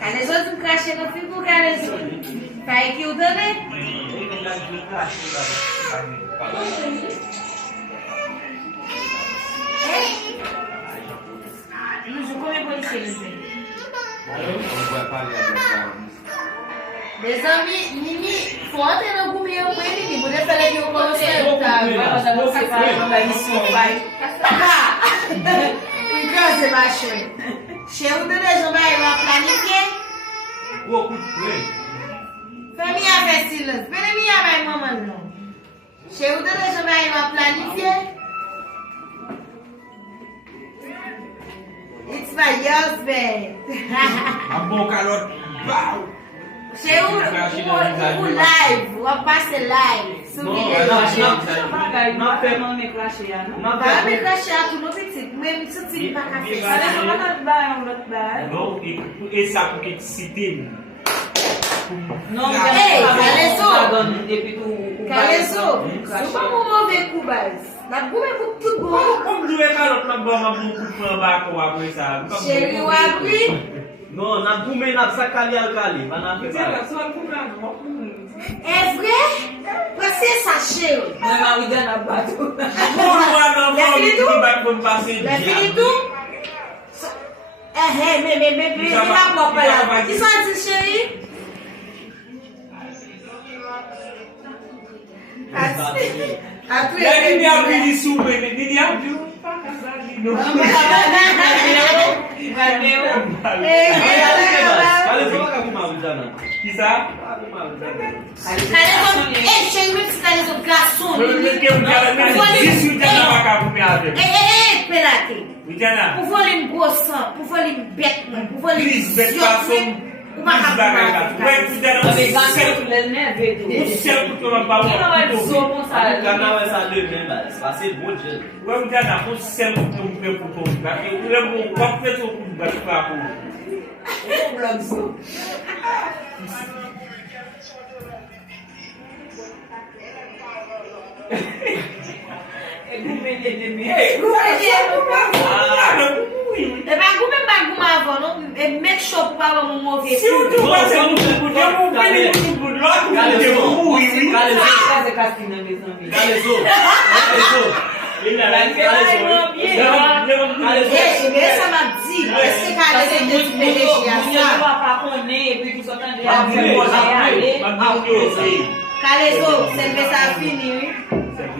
Kalezo tu cracher no fico Kalezo. Tá aqui o dane? Não jogo como é polícia. Des amis, Nini, foto não comeu com ele, por isso ele viu como você tá. Você vai isso vai. Por que você baixou? Chego de Deus, vai lá planificar. Família Vecilas, pera minha vai mamãe não. Chego de Deus, vai lá planificar. It's my husband. A boca ela. Chego o live, o passe live. Não tem nome crachar, não. Vai me crachar, tu não tem mesmo se tu para café. Não, e sabe porque se Não, Calezo, vamos mover Cubas. Na Cuba é tudo bom. Como tu é garoto na bomba muito para com a coisa. Chego abri. Non, na boumé na sakali alkali, pas na fait ça. É vrai? Você sachê? Não é marido na bato. É finito? Me na boca lá. Que só existe aí? A tua é me abrir isso, ele abriu para casar de novo. Kalezo vai arrumar o Jana. Quizá. Calezo, ei, chega esse Calezo, garçom. Ei, pera aqui. Por volume goçant, por volume bête, por volume ziote. Uma rapaz. Canal essa de members, vai ser bom dia. O Jana com céu com meu futuro. Eu lembro qual foi o papo. O blog é gourmet de mim. É bagulho avó, não é make shop para vamos mover. Se o tu vai ser muito bonito, eu vou ver muito bonito. Essa madzi, esse cara tem que Calezo, você vai estar fininho.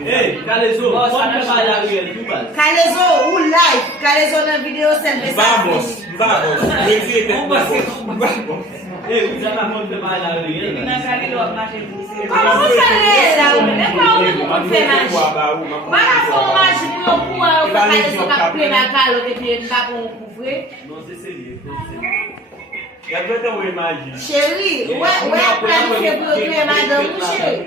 Ei, Calezo, pode trabalhar aqui, tu vai. Calezo, o live, Calezo na vídeo você vai estar fininho. Vamos. Ei, já tá muito trabalhar aqui, né? Na Carilo, na gente. Como você lê, não é para o que você faz. Para falar de meu o Calezo tá plena calo que ele tá com o couvre. Não sei se ele. Já vai dar uma imagem. Chérie, ouais, planifier pour le madame, chérie.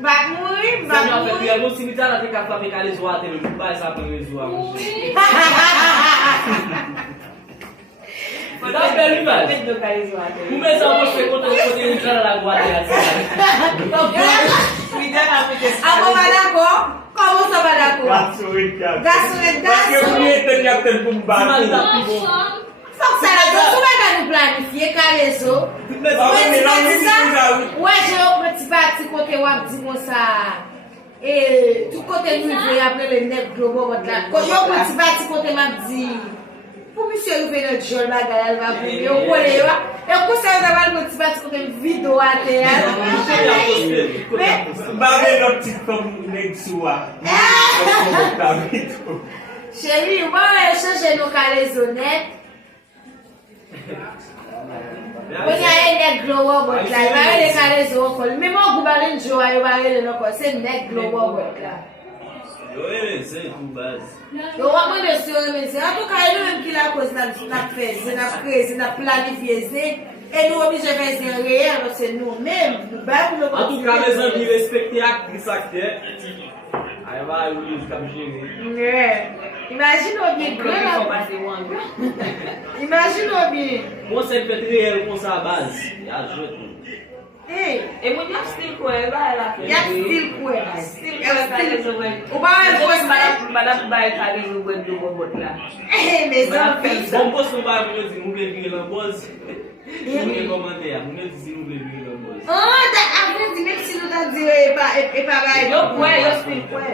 Bagulho. Eu vou se me dar a família Calezo até eu vai essa para me zoar. Mas dá pra ele, velho. Começar você quando eu poder entrar na guarda. Agora vai dar cor. Como você vai dar cor? Garçom. Eu queria ter tempo um barco. Só que tu vai dar no planifier, Calezo. Ouais, j'ai un petit parti côté wap di comme ça. Et tout côté nous veut après le nèg globo là. Quand yo petit parti côté m'a dit pour monsieur ouvrir notre jol bagarre va pour yo coller yo. Et pour ça ça va le petit parti côté vidéo à terre. Baguette notre petite comme nèg soa. Chérie, on va changer nos Calezo net. When you are neck glow up, like I really Calezo call. Me mo go balin jo ayo ba really no call say neck glow up like. Eu sei tu base. Eu amo de senhor me dizer, a tu cai no que lá coisa na fez, na crise, na planifier, e nous oblige à faire un réel, c'est nous-mêmes, bah pour le En tout cas, mes amis, respectez l'actrice acteur. Aí vai o livro cabecinho. Imagine o bien Imagine o bien. Você é réel com sa base. E ajuda. E moun yap stil kwe, ba la fe. Yap stil kwe. Stil kwe kage zo wè. Ou ba wè fos Madame baye kage zo wè do bobot la. Me zanfi. Bon boss nou ba mwen di nou vle vire lan boss. Mwen komante ya, mwen di si nou vle vire lan boss. Apre di mek si nou tan di e pa bay. Yo kwe, yo stil kwe.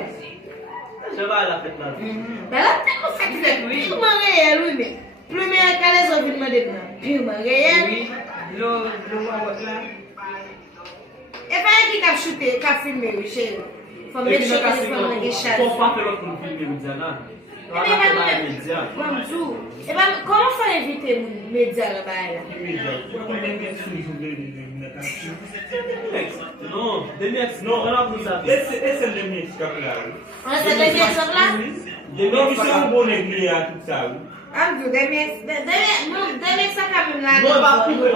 Je ba la fèt la. Ben la te kon fèt fèt. Piouman reyel wè men. Plume kale zo vilman de plan. Piouman reyel. Oui, lo bobot la. E pa yon ki kap chute, kap filme wè chè. Fò mè chè kè se fò mè gen chal. Kon pa fè lòt nou filme media nan. Comment faut éviter les médias là-bas? Non, non, on a plus ça. Esse é le mix là. On a des médias là? Non, c'est un bon église à tout ça. Des mecs ça quand même là. Non,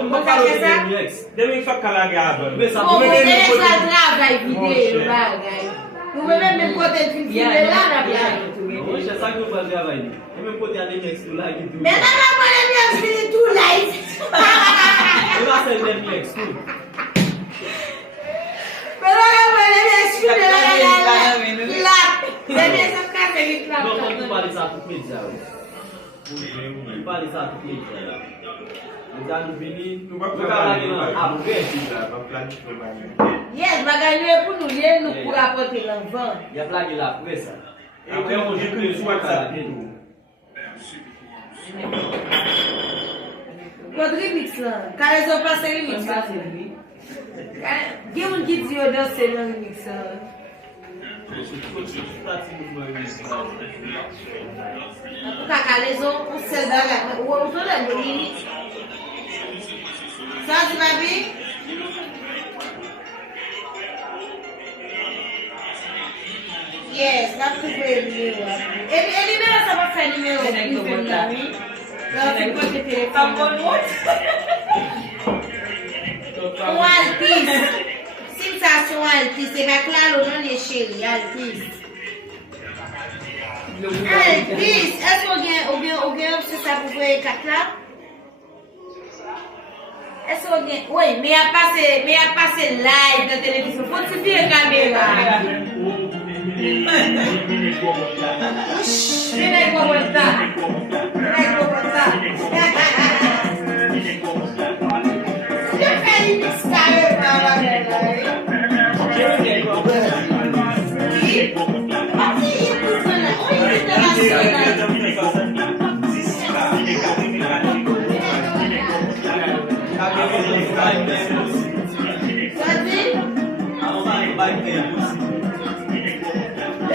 on va pas parler de mix. Des mecs ça quand la garde. Mais ça Bon, des mecs ça travail vidéo là, gars. Vous même côté de filmer là la blague. Oui, c'est ça que vous faites travailler. Et même côté des mix tout là qui tout. Mais non, moi les mecs filment tout live. Et là c'est les mix tout. Mais non, moi les mecs filment là. Les mecs ça fait vite là. Non, on parle de ça tout média. On parle de ça tout média. Nous allons venir, nous allons après. Yes, bagay pour nous lier, nous pour apporter l'enfant. Il y a plagué là après ça. Après, on dit que le soir, ça Votre remix là, quand ils ont passé le remix là, il y a un qui dit au danser le remix là. En tout cas, quand les autres, on sait dans la... Où on se lève, oui. Ça, tu m'as vu? Yes, la trouvé le numéro. Et le numéro, ça va faire le numéro. Oui. Là, tu peux te téléphone. Ou Altis. Sensation Altis. C'est ma classe, le nom des chéris. Altis. Altis. Est-ce qu'on gagne c'est ça pour voir 4 là? Est-ce qu'on gagne? Oui, mais il a passé live de télévision. Faut-tu dire caméra? Viene como está. Yo quería mixar para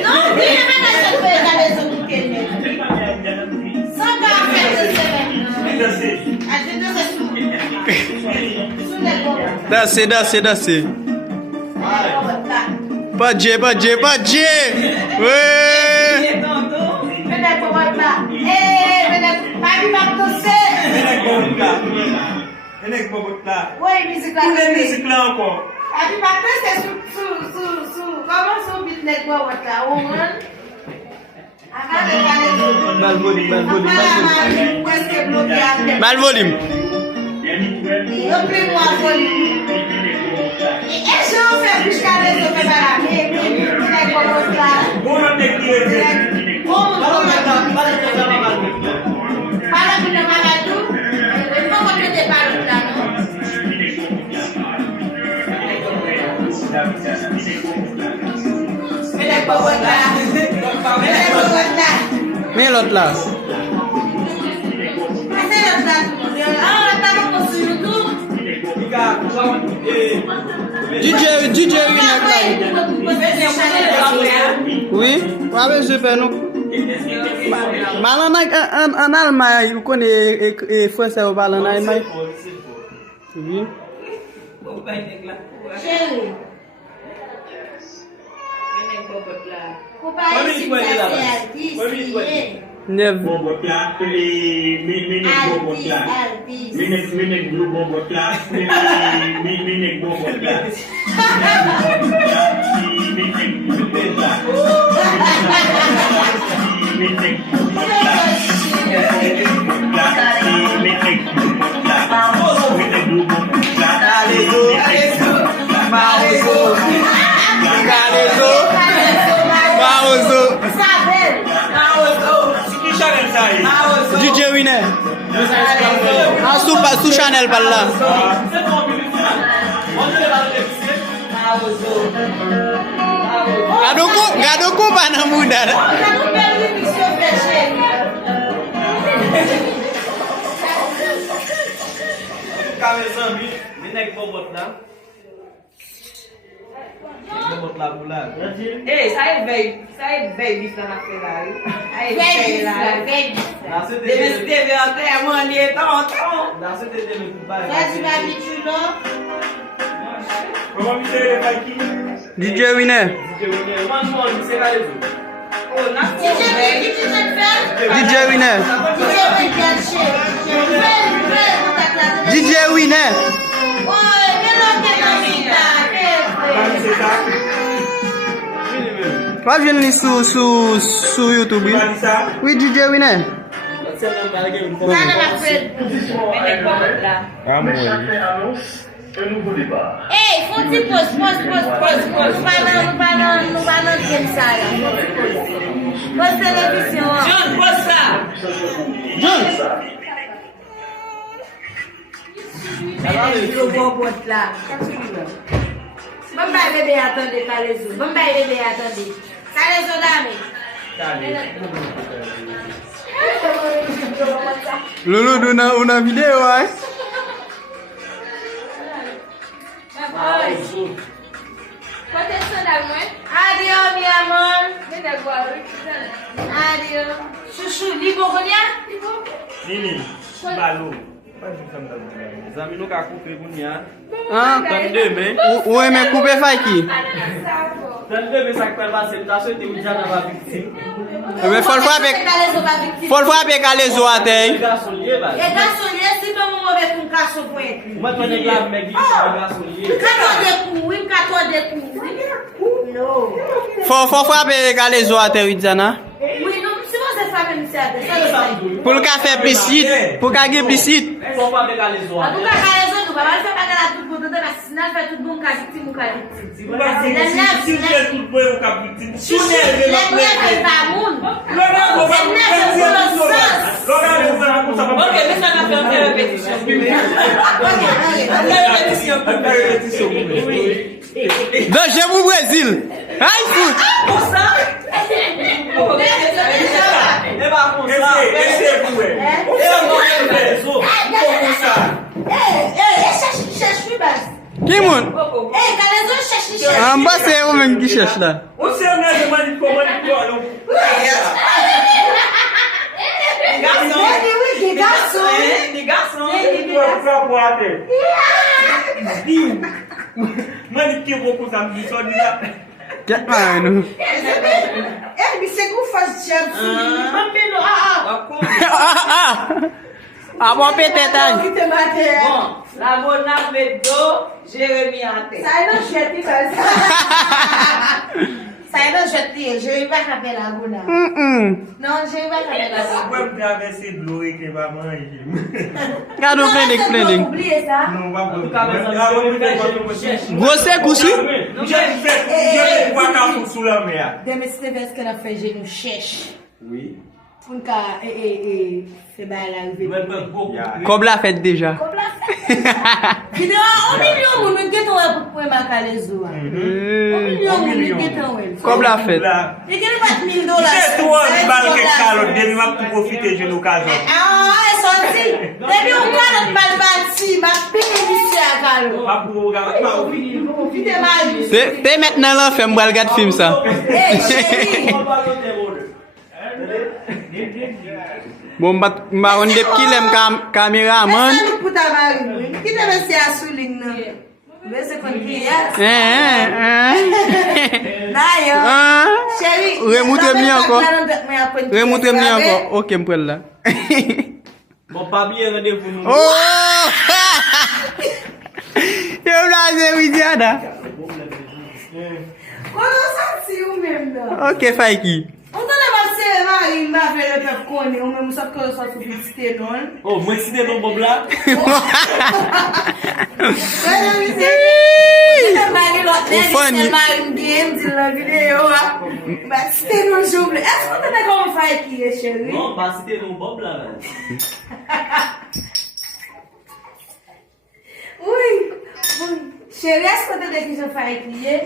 não, tem mais essa coisa cabeça do que mesmo. Só para a gente Desce. Pode. Oui, musique là encore. A pi pa preste sou koman sou bitnet kwa wot la ou man? Avan de kane sou. Bal volume. Preske bloke ate. Bal volume. Yo pli mwa volume. E jan fe bouche kane sou fe barame. Bitnet kwa wot la. Bon te kiye. Pala pou ne maladou. E nou wote de parou la nou. Mais l'autre là. DJ oui, ouais, super nous. Balan en Allemagne, vous connaissez français au balan en Allemagne. Oui. Chérie. Faut pas essayer de faire Neuf. Allez, Ah, sous Chanel par là. C'est ton public final. On ne va pas Gado ko ba na muda? Cabeção, nem bobot lá. Bobot lá pula. Ei, sai veio bife na Ferrari. Aí veio lá. Nasce Deve ter até a mania, tá bom. Nasce de no pai. Vas-y, ma bichulo. Comment vous savez pas qui? DJ Winner. Mano, você vai ver. Oh, na DJ, qu'est-ce que tu veux faire? DJ Winner. DJ, oui, bien sûr. DJ Winner. Oh, quel homme qui est dans C'est ça? Pas je l'ai sur YouTube. Tu m'as dit ça? Oui, DJ Winner. Ça ne m'a fait. Ah, moi. Hey, faut-il pause. Nous parlons de ça, là. Pause télévision. John, pose ça. Le bon bot là. Bon, bébé, attendez, Calezo. Bon, bébé, attendez. Calezo, dame. Lolo dona una video, hein? Adiós, mi amor. Adiós. Chouchou, Libogonia? Nini, balo. Os amigos nunca coupé bonia. Ah, mais. ou aime couper fai qui? Tande mais ça peut passer dans ce temps déjà dans la victime. Mais faut le frapper Calezo à terre. Garçon lié là. Et garçonnier, si tout le monde veut qu'on casse au point. Moi tu es là mais garçon lié. Carton de coups. Non. Faut frapper Calezo à terre, Widzana. Oui, non, si vous êtes famille, c'est ça. Pour le café piscite, pour gagner piscite. Faut pas avec les En tout cas, Calezo, nous allons faire bagarre à tout le monde. Nous allons faire tout le monde qui victime ou qui victime. Si vous êtes tout le monde au capitaine, Les miens, c'est pas monde. Ok, mais ça m'a fait une répétition. Donc, j'aime au Brésil. Aïe, foot. Pour ça? Qui moun? Hey, Calezo, cherche. En bas, c'est eux-mêmes qui cherchent là. On sait on a demandé comment il faut alors. Des garçons. Moi, je dis beaucoup ça me dit ça. Qu'est-ce nous? Mais c'est qu'on fasse jam. Ah, bon, peut-être. Bon, la bonne avec dos, Jérémy en tête. Ça est, je vais je vais pas rappeler la bonne. Non, je vais pas rappeler la bonne. Pourquoi vous traversez de l'eau et que va manger? Regarde, plein. Oubliez ça. Non, pas En tout cas, Gros sec aussi? Je vois qu'un sous la mer. Demain, c'était parce qu'on a fait, je nous cherche. Oui. Pour nous faire la Comme l'a fait déjà. Vidéo, 1 million de monde qui ont pour ma Calezo. 1 million de monde qui ont. Comme l'a fait. Et qu'il y a pas $1,000. C'est toi qui vas le caler, dès que tu profites de l'occasion. Ah, elle sorti. Depuis on parle de mal bâti, ma pile à Calo. Pas pour regarder. Profitez mal. T'es maintenant là, fais moi regarder film ça. Eh, chérie. Bon, on on des qui l'aime caméraman. Essa não puta barulho. Que deve ser a sulinha, não? Vê se quando que é. Daí, ó. Chérie. Remonte-moi encore. Remonte-moi encore. Ok, me prends là. Bon, pas bien rendez-vous nous. Oh! Eu não sei o idiota. Quando eu sabe o mesmo, não. Ok, faz aqui. On t'en a passé, il m'a fait le peuple connu, on m'a sauf que ça se publicité, non? Oh, moi si des noms bob là. Est-ce que tu as comment faire qui est chérie? Non, pas si des noms bob là. Chérie, est-ce que tu as qui je fais crier?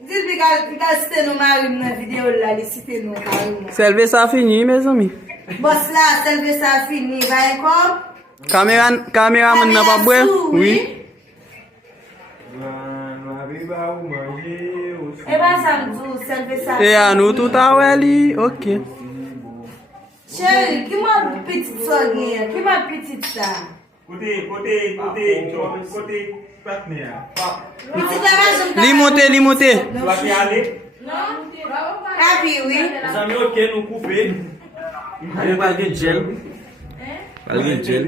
Dis-lui qu'il cité nos maris dans la vidéo là, il cité nos carrément. Selve ça fini, mes amis. Boss là, selve ça fini, va encore? Caméraman n'a pas boire? Oui. Et bien, ça me dit, selve ça. Et à nous tout à ouais, ok. Chérie, qui m'a petite soeur, qui m'a petite ça? Côté partenaire. Petite avance, Li monte. Tu vas y aller? Ah, puis oui. Les amis, ok, nous couper. Allez, pas de gel. Pas de gel.